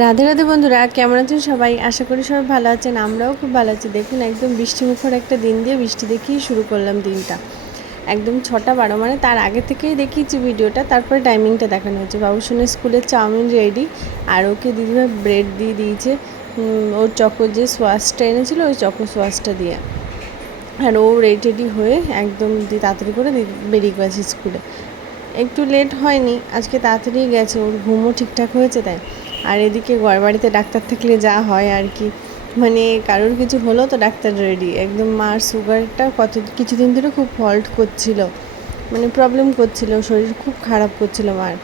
রাধে রাধে বন্ধুরা, কেমন আছেন সবাই? আশা করি সবাই ভালো আছেন, আমরাও খুব ভালো আছি। দেখুন, একদম বৃষ্টিমুখর একটা দিন দিয়ে বৃষ্টি দেখেই শুরু করলাম দিনটা। একদম ছটা বারো মানে তার আগে থেকেই দেখিয়েছি ভিডিওটা, তারপরে টাইমিংটা দেখানো হচ্ছে বাবুসোনের স্কুলের চাউমিন রেডি আর ওকে দিদিভাই ব্রেড দিয়ে দিয়েছে ওর চকো যে সোয়াসটা এনেছিল, ওই চকো সোয়াসটা দিয়ে। আর ও রেডি হয়ে একদম তাড়াতাড়ি করে বেরিয়ে গেছে স্কুলে। একটু লেট হয়নি, আজকে তাড়াতাড়ি গেছে, ওর ঘুমও ঠিকঠাক হয়েছে তাই। আর এদিকে ঘর বাড়িতে ডাক্তার থাকলে যা হয় আর কি। মানে কারোর কিছু হলো তো ডাক্তার রেডি একদম মার সুগারটা কত, কিছুদিন ধরে খুব ফল্ট করছিল। মানে প্রবলেম করছিল, শরীর খুব খারাপ করছিল মার।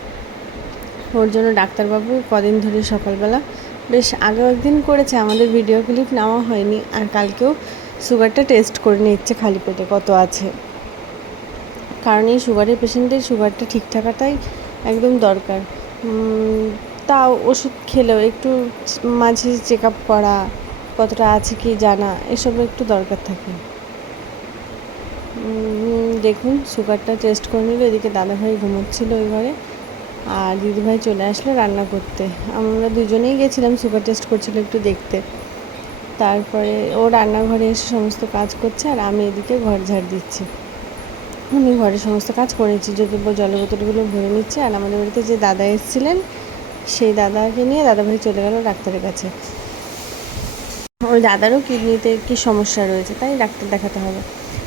ওর জন্য ডাক্তারবাবু কদিন ধরে সকালবেলা, বেশ আগেও একদিন করেছে, আমাদের ভিডিও ক্লিপ নেওয়া হয়নি। আর কালকেও সুগারটা টেস্ট করে নিচ্ছে খালি পেটে কত আছে। কারণ এই সুগারের পেশেন্টের সুগারটা ঠিক থাকাটাই একদম দরকার। তাও ওষুধ খেলেও একটু মাঝে চেক আপ করা, কতটা আছে কি জানা এসব একটু দরকার থাকে। দেখুন, সুগারটা টেস্ট করে নিল, এদিকে দাদাভাই ঘুমোচ্ছিল ওই ঘরে, আর দিদিভাই চলে আসলো রান্না করতে। আমরা দুজনেই গেছিলাম, সুগার টেস্ট করছিল একটু দেখতে। তারপরে ও রান্নাঘরে এসে সমস্ত কাজ করছে, আর আমি এদিকে ঘর ঝাড় দিচ্ছি। আমি ঘরের সমস্ত কাজ করেছি যদি জলের বোতলগুলো ভরে নিচ্ছে। আর আমাদের বাড়িতে যে দাদা এসেছিলেন, সেই দাদাকে নিয়ে দাদাভাই চলে গেল ডাক্তারের কাছে। ওই দাদারও কিডনিতে কি সমস্যা রয়েছে, তাই ডাক্তার দেখাতে হবে।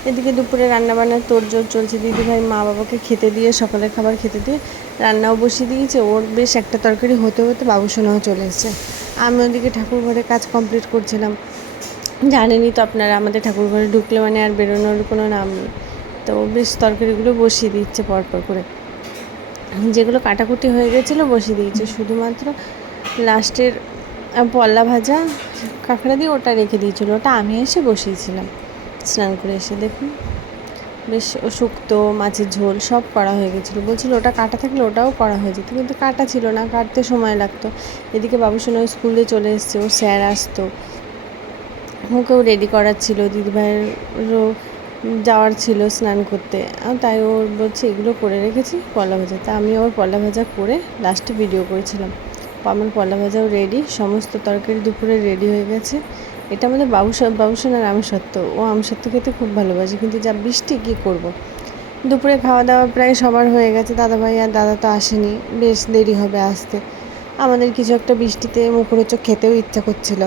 এদিকে দুপুরে রান্নাবান্নার তোড়জোড় চলছে। দিদিভাই মা বাবাকে খেতে দিয়ে, সকালের খাবার খেতে দিয়ে রান্নাও বসিয়ে দিয়েছে। ওর বেশ একটা তরকারি হতে হতে বাবুসোনাও চলে এসেছে। আমি ওদিকে ঠাকুর ঘরে কাজ কমপ্লিট করছিলাম। জানেনই তো আপনারা, আমাদের ঠাকুর ঘরে ঢুকলে মানে আর বেরোনোর কোনো নাম নেই। তো বেশ তরকারিগুলো বসিয়ে দিচ্ছে পরপর করে। যেগুলো কাটাকুটি হয়ে গেছিল বসিয়ে দিয়েছে। শুধুমাত্র লাস্টের পল্লা ভাজা কাঁকড়া দিয়ে ওটা রেখে দিয়েছিল। ওটা আমি এসে বসিয়েছিলাম স্নান করে এসে। দেখুন, বেশ শুক্তো, মাছের ঝোল সব করা হয়ে গেছিল। বলছিল ওটা কাটা থাকলে ওটাও করা হয়ে যেত, কিন্তু কাটা ছিল না, কাটতে সময় লাগতো। এদিকে বাবুসোনা স্কুলে চলে এসছে, ও স্যার আসতো। ওকেও রেডি করার ছিল, দিদিভাইয়েরও যাওয়ার ছিল স্নান করতে। তাই ওর বলছে, এগুলো করে রেখেছি পলা ভাজা। তা আমি ওর পলা ভাজা করে লাস্টে ভিডিও করেছিলাম। আমার পলা ভাজাও রেডি সমস্ত তরকারি দুপুরে রেডি হয়ে গেছে। এটা আমাদের বাবুস বাবুসোনার আমসত্ত্ব ও আমসত্ত্ব খেতে খুব ভালোবাসে, কিন্তু যা বৃষ্টি, কী করব। দুপুরে খাওয়া দাওয়া প্রায় সবার হয়ে গেছে। দাদা ভাই আর দাদা তো আসেনি, বেশ দেরি হবে আসতে। আমাদের কিছু একটা বৃষ্টিতে মুখরোচক খেতেও ইচ্ছা করছিল।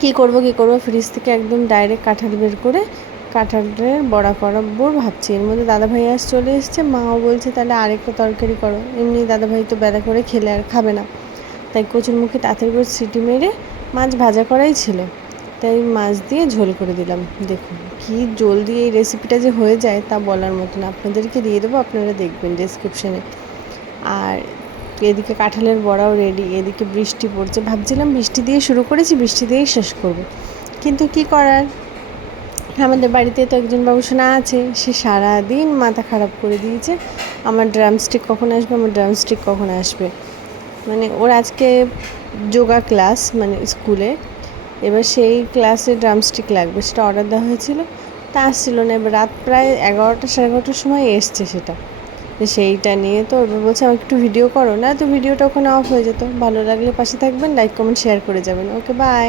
কী করব কী করব? ফ্রিজ থেকে একদম ডাইরেক্ট কাঁঠাল বের করে কাঁঠালের বড়া করাবো ভাবছি। এর মধ্যে দাদাভাই আজ চলে এসছে, মাও বলছে তাহলে আরেকটা তরকারি করো। এমনি দাদাভাই তো বেলা করে খেলে আর খাবে না। তাই কচুর মুখে তাড়াতাড়ি করে সিটি মেরে মাছ ভাজা করাই ছিল। তাই মাছ দিয়ে ঝোল করে দিলাম। দেখুন, কি জল দিয়ে এই রেসিপিটা যে হয়ে যায় তা বলার মতন। আপনাদেরকে দিয়ে দেবো, আপনারা দেখবেন ডেসক্রিপশনে আর এদিকে কাঁঠালের বড়াও রেডি এদিকে বৃষ্টি পড়ছে। ভাবছিলাম বৃষ্টি দিয়ে শুরু করেছি, বৃষ্টি দিয়েই শেষ করব। কিন্তু কি করার? আমাদের বাড়িতে তো একজন বাবুসোনা আছে, সে সারাদিন মাথা খারাপ করে দিয়েছে। আমার ড্রামস্টিক কখন আসবে? আমার ড্রামস্টিক কখন আসবে? মানে ওর আজকে যোগা ক্লাস মানে স্কুলে এবার সেই ক্লাসে ড্রামস্টিক লাগবে, সেটা অর্ডার দেওয়া হয়েছিল। তা আসছিল না, এবার রাত প্রায় এগারোটা সাড়ে এগারোটার সময় এসছে সেটা। সেইটা নিয়ে তো এবার বলছে, আমাকে একটু ভিডিও করো। না, তো ভিডিওটা ওখানে অফ হয়ে যেত। ভালো লাগলে পাশে থাকবেন লাইক কমেন্ট শেয়ার করে যাবেন। Okay bye